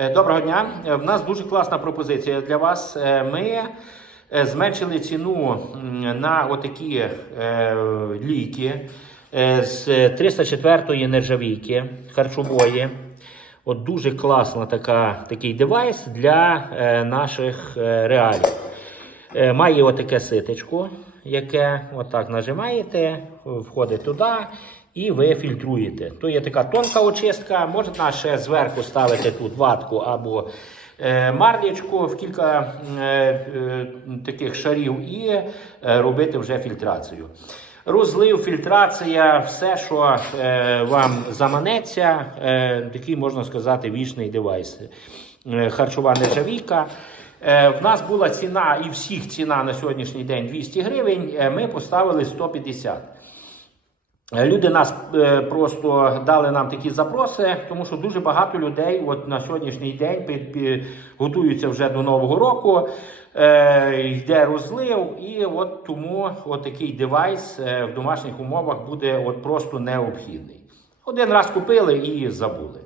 Е, Доброго дня. Е, В нас дуже класна пропозиція для вас. Е, Ми зменшили ціну на отакі ліки з 304-ї нержавійки харчової. От дуже класна така, такий девайс для наших реалій. Має отаке ситечко, яке отак нажимаєте, входить туди і ви фільтруєте. То є така тонка очистка, можна ще зверху ставити тут ватку або е, марлячку в кілька е, е, таких шарів і е, робити вже фільтрацію. Розлив, фільтрація, все, що е, вам заманеться, е, такий можна сказати вічний девайс. Е, харчова нержавійка. Е, в нас була ціна і всіх ціна на сьогоднішній день 200 гривень. е, Ми поставили 150. Е, Люди нас е, просто дали нам такі запроси, тому що дуже багато людей от на сьогоднішній день готуються вже до Нового року, е, йде розлив, і от тому от такий девайс е, в домашніх умовах буде от просто необхідний. Один раз купили і забули.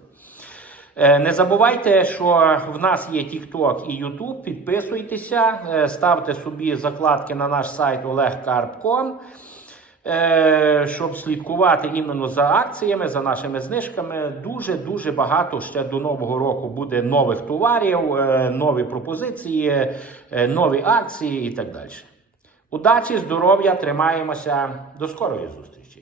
Е, Не забувайте, що в нас є TikTok і YouTube. Підписуйтеся, е, ставте собі закладки на наш сайт olegkarp.com, е, щоб слідкувати іменно за акціями, за нашими знижками. Дуже дуже багато ще до нового року буде нових товарів, е, нові пропозиції, е, нові акції і так далі. Удачі, здоров'я, тримаємося. До скорої зустрічі!